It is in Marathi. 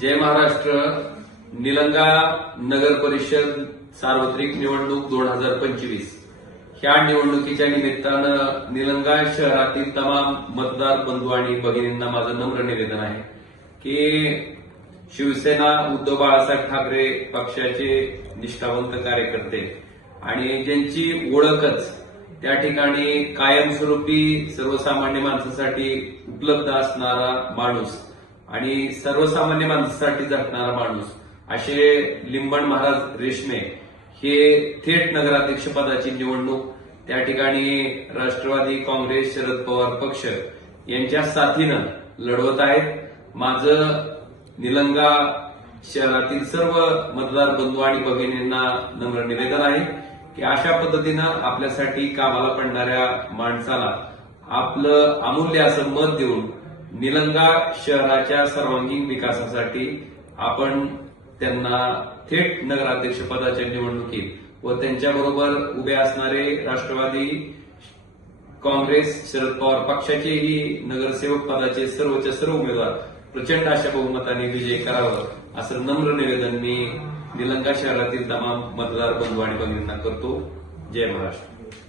जय महाराष्ट्र. निलंगा नगर परिषद सार्वत्रिक निवडणूक दोन हजार पंचवीस. ह्या निवडणुकीच्या निमित्तानं निलंगा शहरातील तमाम मतदार बंधू आणि भगिनींना माझं नम्र निवेदन आहे की शिवसेना उद्धव बाळासाहेब ठाकरे पक्षाचे निष्ठावंत कार्यकर्ते आणि ज्यांची ओळखच त्या ठिकाणी कायमस्वरूपी सर्वसामान्य माणसासाठी उपलब्ध असणारा माणूस आणि सर्वसामान्य माणसासाठी जगणारा माणूस असे लिंबण महाराज रेशमे हे थेट नगराध्यक्ष पदाची निवडणूक त्या ठिकाणी राष्ट्रवादी काँग्रेस शरद पवार पक्ष यांच्या साथीनं लढवत आहेत. माझं निलंगा शहरातील सर्व मतदार बंधू आणि भगिनींना नम्र निवेदन आहे की अशा पद्धतीनं आपल्यासाठी कामाला पडणाऱ्या माणसाला आपलं अमूल्य असं मत देऊन निलंगा शहराच्या सर्वांगीण विकासासाठी आपण त्यांना थेट नगराध्यक्ष पदाच्या निवडणुकीत व त्यांच्याबरोबर उभे असणारे राष्ट्रवादी काँग्रेस शरद पवार पक्षाचेही नगरसेवक पदाचे सर्वच्या सर्व उमेदवार प्रचंड अशा बहुमताने विजय करावं असं नम्र निवेदन मी निलंगा शहरातील तमाम मतदार बंधू आणि भगिनींना करतो. जय महाराष्ट्र.